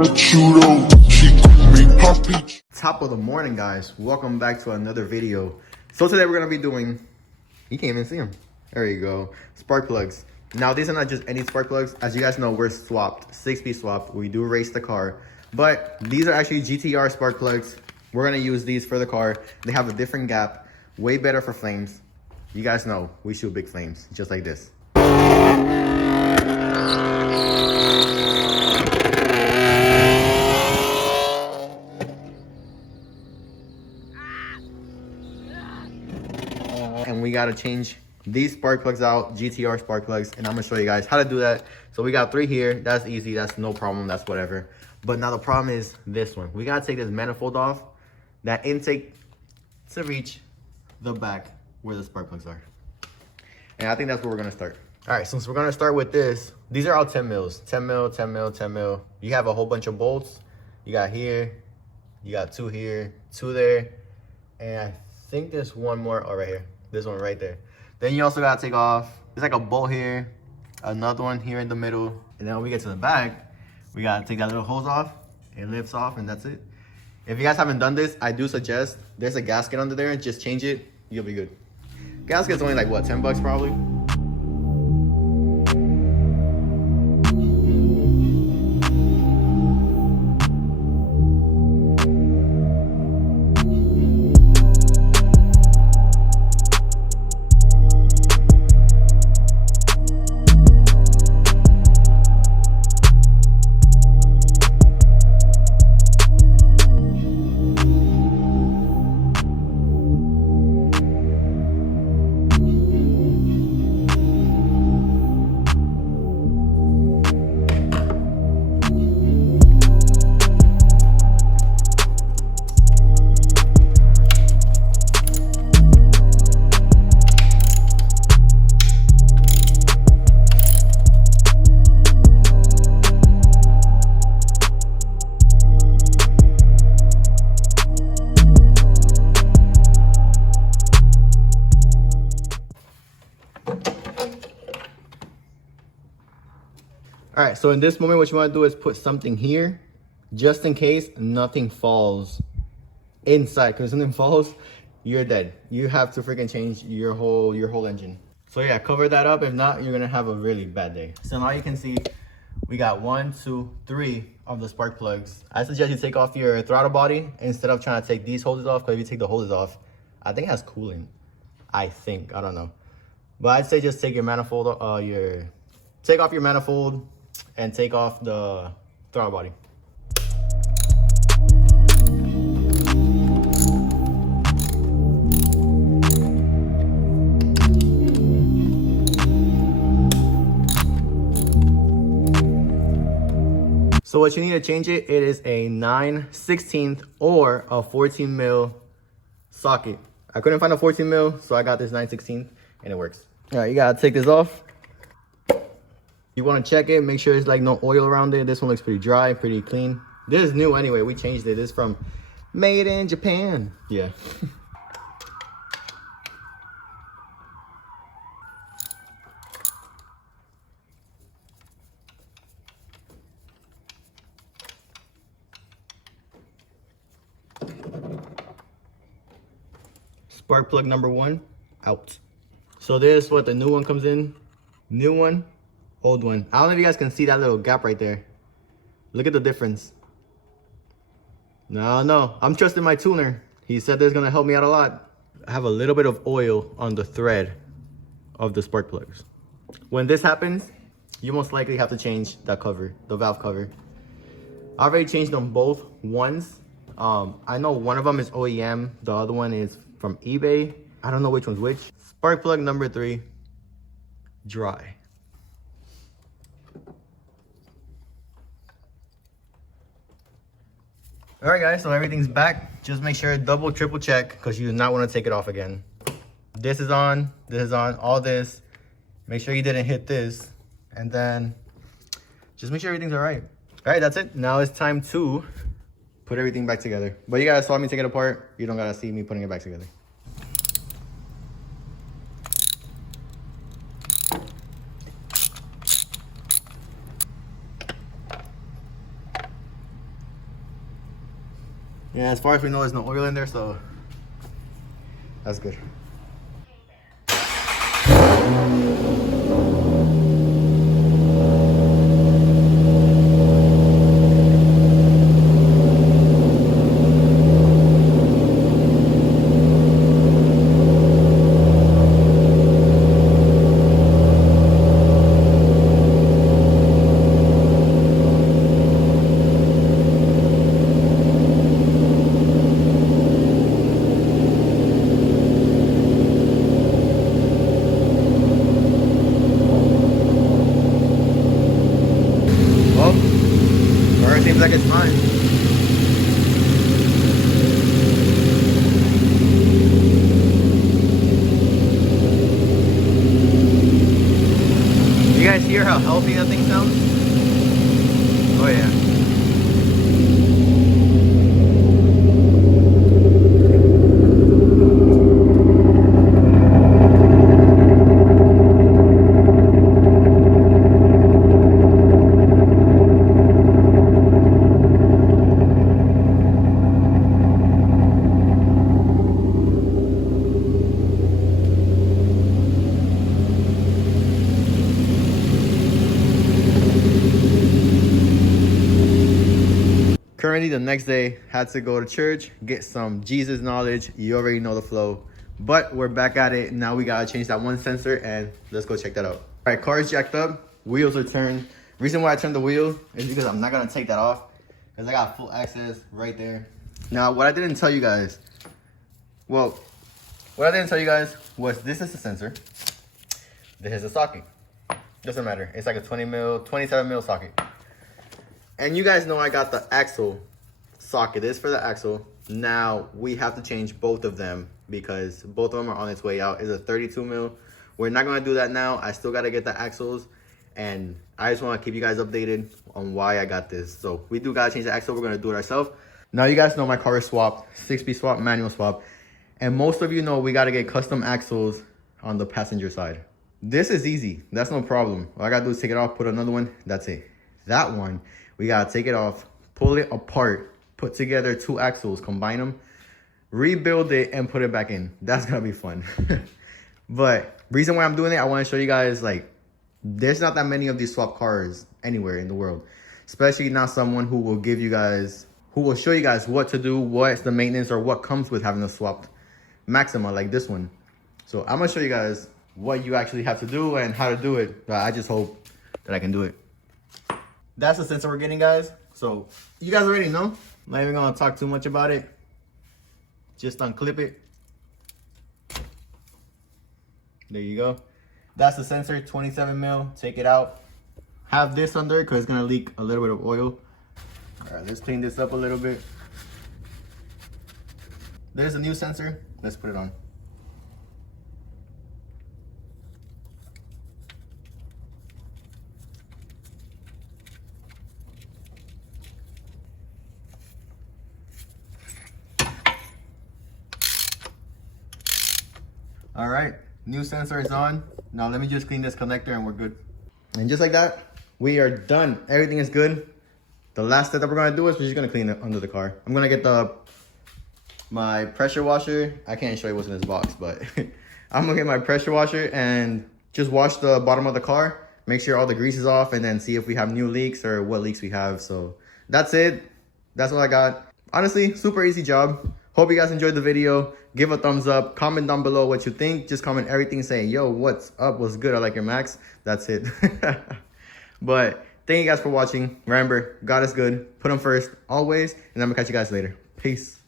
Top of the morning, guys. Welcome back to another video. So today we're gonna be doing, you can't even see them. There you go. Spark plugs. Now these are not just any spark plugs. As you guys know, we're swapped, 6-piece swapped. We do race the car, but these are actually GTR spark plugs. We're gonna use these for the car. They have a different gap, way better for flames. You guys know we shoot big flames, just like this. And we gotta change these spark plugs out, GTR spark plugs, and I'm gonna show you guys how to do that. So we got 3 here. That's easy. That's no problem. That's whatever. But now the problem is this one. We gotta take this manifold off, that intake, to reach the back where the spark plugs are. And I think that's where we're gonna start. All right, since we're gonna start with this, these are all 10 mils, 10 mil, 10 mil, 10 mil. You have a whole bunch of bolts. You got here, you got 2 here, 2 there, and I think there's one more, right here. This one right there. Then you also gotta take off, there's like a bolt here, another one here in the middle, and then when we get to the back, we gotta take that little hose off. It lifts off and that's it. If you guys haven't done this, I do suggest, there's a gasket under there, just change it, you'll be good. Gasket's only like what, 10 bucks probably? All right, so in this moment, what you want to do is put something here, just in case nothing falls inside. Because if something falls, you're dead. You have to freaking change your whole engine. So yeah, cover that up. If not, you're gonna have a really bad day. So now you can see we got 1, 2, 3 of the spark plugs. I suggest you take off your throttle body instead of trying to take these hoses off. Because if you take the hoses off, I think it has coolant. I don't know. But I'd say just take your manifold, take off your manifold and take off the throttle body. So what you need to change it is a 9/16 or a 14 mil socket. I couldn't find a 14 mil, so I got this 9/16 and it works. All right, you gotta take this off. You want to check it, make sure there's like no oil around it. This one looks pretty dry, pretty clean. This is new anyway, we changed it. This is from made in Japan. Yeah. Spark plug number 1 out. So this is what the new one comes in. New one, old one. I don't know if you guys can see that little gap right there. Look at the difference. No, I'm trusting my tuner. He said this is gonna help me out a lot. I have a little bit of oil on the thread of the spark plugs. When this happens, you most likely have to change that cover, the valve cover. I already changed them both once. I know one of them is OEM, the other one is from eBay. I don't know which one's which. Spark plug number 3, dry. All right, guys, so everything's back. Just make sure double, triple check because you do not want to take it off again. This is on, all this. Make sure you didn't hit this. And then just make sure everything's all right. All right, that's it. Now it's time to put everything back together. But you guys saw me take it apart. You don't gotta see me putting it back together. Yeah, as far as we know, there's no oil in there, so that's good. Seems like it's fine. You guys hear how healthy that thing sounds? Oh yeah. Currently, the next day, had to go to church, get some Jesus knowledge. You already know the flow. But we're back at it. Now we gotta change that one sensor and let's go check that out. All right, car is jacked up. Wheels are turned. Reason why I turned the wheel is because I'm not gonna take that off because I got full access right there. Now, what I didn't tell you guys, was this is the sensor. This is the socket. Doesn't matter. It's like a 27 mil socket. And you guys know I got the axle socket. This is for the axle. Now we have to change both of them because both of them are on its way out. It's a 32 mil. We're not gonna do that now. I still gotta get the axles, and I just wanna keep you guys updated on why I got this. So we do gotta change the axle. We're gonna do it ourselves. Now you guys know my car is swapped, 6-speed swap, manual swap. And most of you know we gotta get custom axles on the passenger side. This is easy, that's no problem. All I gotta do is take it off, put another one, that's it. That one, we gotta take it off, pull it apart, put together 2 axles, combine them, rebuild it, and put it back in. That's gonna be fun. But reason why I'm doing it, I wanna show you guys, like, there's not that many of these swap cars anywhere in the world. Especially not someone who will give you guys, who will show you guys what to do, what's the maintenance, or what comes with having a swapped Maxima like this one. So I'm gonna show you guys what you actually have to do and how to do it. I just hope that I can do it. That's the sensor we're getting, guys. So you guys already know. Not even gonna talk too much about it. Just unclip it. There you go. That's the sensor, 27 mil. Take it out. Have this under because it's gonna leak a little bit of oil. All right, let's clean this up a little bit. There's a new sensor. Let's put it on. All right, new sensor is on. Now let me just clean this connector and we're good. And just like that, we are done. Everything is good. The last step that we're gonna do is we're just gonna clean it under the car. I'm gonna get my pressure washer. I can't show you what's in this box, but I'm gonna get my pressure washer and just wash the bottom of the car. Make sure all the grease is off and then see if we have new leaks or what leaks we have. So that's it. That's all I got. Honestly, super easy job. Hope you guys enjoyed the video. Give a thumbs up. Comment down below what you think. Just comment everything saying, yo, what's up? What's good? I like your Max. That's it. But thank you guys for watching. Remember, God is good. Put him first always. And I'm going to catch you guys later. Peace.